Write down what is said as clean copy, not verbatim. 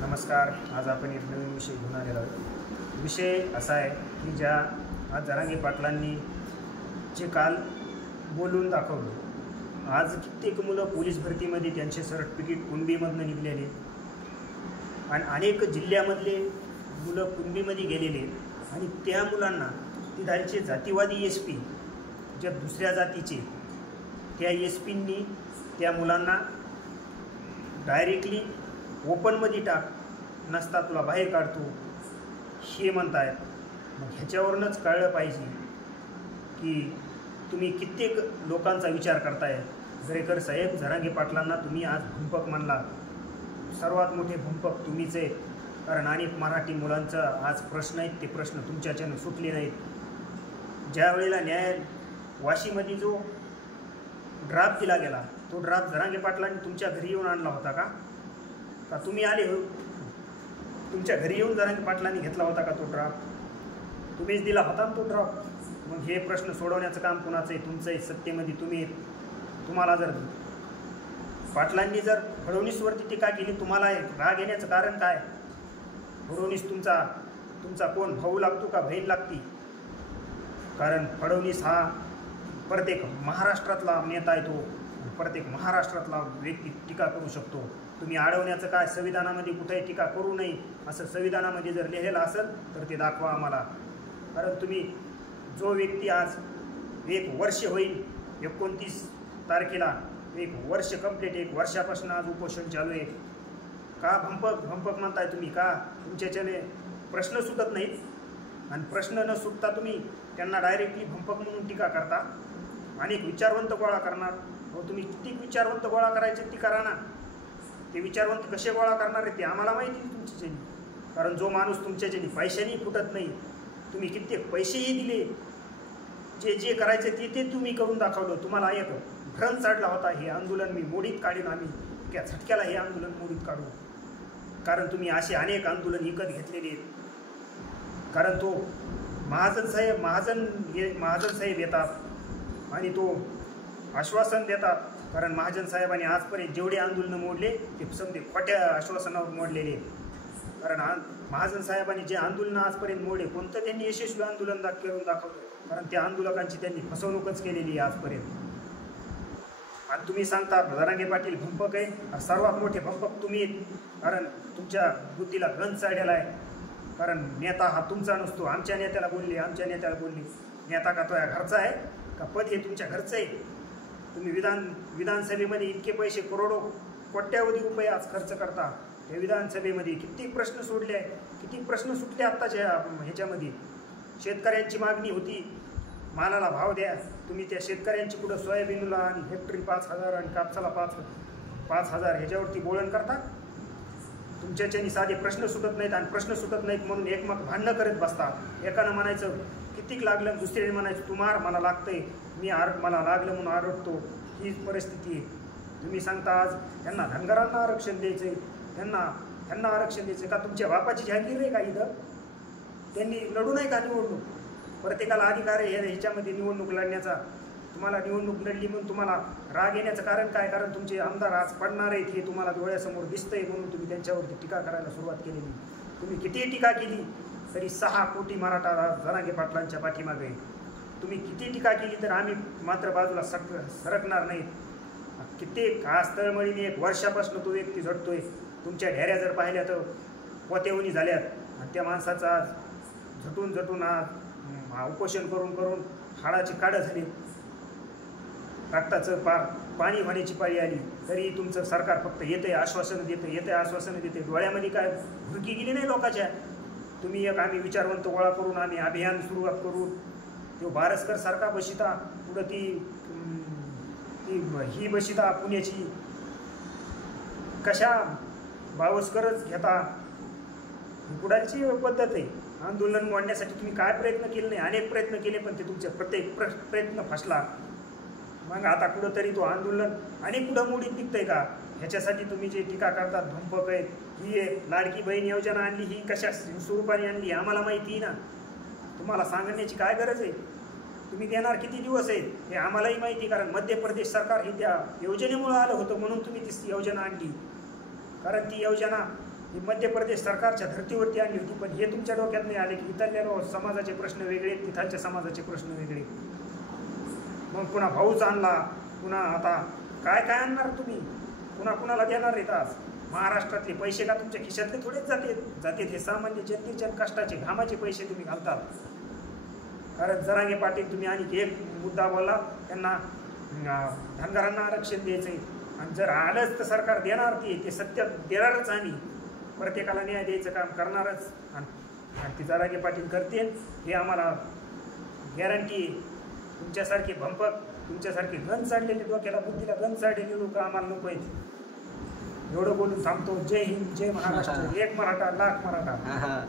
नमस्कार. आज आपण एक नवीन विषय घेऊन आलेलो आहोत. विषय असा आहे की आज जरांगे पाटलांनी जे काल बोलून दाखवलं, आज कित्येक मुलं पोलीस भरतीमध्ये त्यांचे सर्टिफिकेट कुणबीमधनं निघलेले आणि अनेक जिल्ह्यामधले मुलं कुणबीमध्ये गेलेले आणि त्या मुलांना तिथालचे जातीवादी SP ज्या दुसऱ्या जातीचे त्या SP त्या मुलांना डायरेक्टली ओपनमध्ये टाक, नसता तुला बाहेर काढतो हे म्हणतायत. मग ह्याच्यावरूनच कळलं पाहिजे की तुम्ही कित्येक लोकांचा विचार करताय. दरेकर साहेब, जरांगे पाटलांना तुम्ही आज भूंपक म्हणला. सर्वात मोठे भूंपक तुम्हीच आहे. कारण अनेक मराठी मुलांचा आज प्रश्न आहेत, ते प्रश्न तुमच्याच्यानं सुटले नाहीत. ज्या वेळेला वाशीमध्ये जो ड्राफ्ट दिला गेला, तो ड्राफ्ट जरांगे पाटलांनी तुमच्या घरी येऊन आणला होता का तुम्ही आले हो? तुमच्या घरी येऊन जरांगे पाटलांनी घेतला होता का तो ड्राफ्ट? तुम्हीच दिला होता ना तो ड्राफ्ट. मग हे प्रश्न सोडवण्याचं काम कुणाचं आहे? तुमचं आहे. सत्तेमध्ये तुम्हाला जर पाटलांनी जर फडणवीसवरती टीका केली, तुम्हाला राग येण्याचं कारण काय? फडणवीस तुमचा कोण भाऊ लागतो का बहीण लागती? कारण फडणवीस हा प्रत्येक महाराष्ट्रातला नेता आहे. तो प्रत्येक महाराष्ट्रातला व्यक्ती टीका करू शकतो. तुम्ही अडवण्याचं काय? संविधानामध्ये कुठेही टीका करू नये असं संविधानामध्ये जर लिहिलेलं असेल तर ते दाखवा आम्हाला. कारण तुम्ही जो व्यक्ती आज 1 वर्ष होईल, 29 तारखेला 1 वर्ष कंप्लीट, 1 वर्षापासून आज उपोषण चालू आहे. का भंपक म्हणताय तुम्ही? का तुमच्याच्याने प्रश्न सुटत नाहीत? आणि प्रश्न न सुटता तुम्ही त्यांना डायरेक्टली भंपक म्हणून टीका करता. अनेक विचारवंत गोळा करणार. हो, तुम्ही किती विचारवंत गोळा करायचे ती करा ना. ते विचारवंत कसे गोळा करणार आहे ते आम्हाला माहिती आहे तुमच्याच्यानी. कारण जो माणूस तुमच्याच्यानी पैशानी फुटत नाही, तुम्ही कित्येक पैसेही दिले, जे करायचे ते तुम्ही करून दाखवलं. तुम्हाला एक भ्रम चढला होता, हे आंदोलन मी मोडीत काढीन, आम्ही त्या झटक्याला हे आंदोलन मोडीत काढू. कारण तुम्ही असे अनेक आंदोलन विकत घेतलेले आहेत. कारण तो महाजन साहेब येतात आणि तो आश्वासन देतात. कारण महाजन साहेबांनी आजपर्यंत जेवढे आंदोलनं मोडले ते समजे खोट्या आश्वासनावर मोडलेले. कारण महाजन साहेबांनी जे आंदोलनं आजपर्यंत मोडले, कोणतं त्यांनी यशस्वी आंदोलन करून दाखवलं? कारण त्या आंदोलकांची त्यांनी फसवणूकच केलेली आहे आजपर्यंत. आणि तुम्ही सांगता जरांगे पाटील भंपक आहे. सर्वात मोठे भंपक तुम्ही. कारण तुमच्या बुद्धीला गंज चढलेला आहे. कारण नेता हा तुमचा नसतो. आमच्या नेत्याला बोलली. नेता का तो या घरचा आहे का? पद हे तुमच्या घरचं आहे. तुम्ही विधानसभेमध्ये इतके पैसे, करोडो कोट्यावधी रुपये आज खर्च करता. या विधानसभेमध्ये किती प्रश्न सोडले आहे, किती प्रश्न सुटले आत्ताच्या ह्याच्यामध्ये. शेतकऱ्यांची मागणी होती, मालाला भाव द्या. तुम्ही त्या शेतकऱ्यांची पुढं सोयाबीनला आणि हेक्टरी 5,000 आणि कापसाला 5,000 ह्याच्यावरती बोळण करता. तुमच्याच्यानी साधे प्रश्न सुटत नाहीत. आणि प्रश्न सुटत नाहीत म्हणून एकमत भांडणं करत बसता. एकानं म्हणायचं कितीक लागलं, दुसऱ्याने म्हणायचं तुम्हाला मला लागतंय, मला लागलं म्हणून आरडतो. हीच परिस्थिती आहे. तुम्ही सांगता आज त्यांना धनगरांना आरक्षण द्यायचं आहे, त्यांना आरक्षण द्यायचं का? तुमच्या बापाची जहागीर आहे का इथं? त्यांनी लढू नाही का निवडणूक? प्रत्येकाला अधिकार आहे ह्याच्यामध्ये निवडणूक लढण्याचा. तुम्हाला निवडणूक लढली म्हणून तुम्हाला राग येण्याचं कारण काय? कारण तुमचे आमदार आज पडणार आहेत हे तुम्हाला डोळ्यासमोर दिसतंय म्हणून तुम्ही त्यांच्यावरती टीका करायला सुरुवात केलेली. तुम्ही कितीही टीका केली तरी 6 कोटी मराठा जरांगे पाटलांच्या पाठीमागे. तुम्ही किती टीका केली तर आम्ही मात्र बाजूला सरकणार नाहीत. कित्येक आज तळमळीने 1 वर्षापासून तो व्यक्ती झटतोय. तुमच्या ढेऱ्या जर पाहिल्या तर पोतेवणी झाल्यात. आणि त्या माणसाचं आज झटून आज उपोषण करून हाडाची काढं झाली. रक्ताचं पाणी होण्याची पाळी आली. तरी तुमचं सरकार फक्त येतंय आश्वासनं देते. डोळ्यामध्ये काय भुरकी गेली नाही लोकांच्या. तुम्ही आम्ही विचारवंत गोळा करून आम्ही अभियान सुरुवात करू. तो बारसकर सारखा बशिता पुढं ही बशिता पुण्याची कशा बावस्करच घेता. कुडालची पद्धत आहे. आंदोलन मोडण्यासाठी तुम्ही काय प्रयत्न केले नाही? अनेक प्रयत्न केले पण ते तुमचे प्रत्येक प्रयत्न फसला. मग आता कुठंतरी तो आंदोलन आणि कुठं मोडीत निघतंय का? ह्याच्यासाठी तुम्ही जे टीका करतात भंपक आहेत. ही लाडकी बहीण योजना आणली, ही कशा स्वरूपाने आणली आम्हाला माहिती आहे ना. तुम्हाला सांगण्याची काय गरज आहे? तुम्ही देणार किती दिवस आहेत हे आम्हालाही माहिती. कारण मध्य प्रदेश सरकार ही त्या योजनेमुळे आलं होतं म्हणून तुम्ही ती योजना आणली. कारण ती योजना ही मध्य प्रदेश सरकारच्या धर्तीवरती आणली होती, पण हे तुमच्या डोक्यात नाही आले की इथल्या समाजाचे प्रश्न वेगळे, तिथालच्या समाजाचे प्रश्न वेगळे. मग पुन्हा भाऊच आणला, पुन्हा आता काय काय आणणार तुम्ही, पुन्हा कुणाला देणार आहेत? आज महाराष्ट्रातले पैसे का तुमच्या खिशातले थोडेच जाते हे सामान्य जनतेच्या कष्टाचे घामाचे पैसे तुम्ही घालतात. कारण जरांगे पाटील तुम्ही आणि एक मुद्दा बोलला, त्यांना धनगरांना आरक्षण द्यायचंय, आणि जर आलंच तर सरकार देणार, ते सत्य देणारच, आम्ही प्रत्येकाला न्याय द्यायचं काम करणारच, आणि ते जरांगे पाटील करतील हे आम्हाला गॅरंटी. तुमच्यासारखे भंपक, तुमच्यासारखे गण चाडलेले, डोक्याला बुद्धीला गण चाडलेले लोक आम्हाला नको आहेत. एवढं बोलून थांबतो. जय हिंद, जय महाराष्ट्र, एक मराठा लाख मराठा.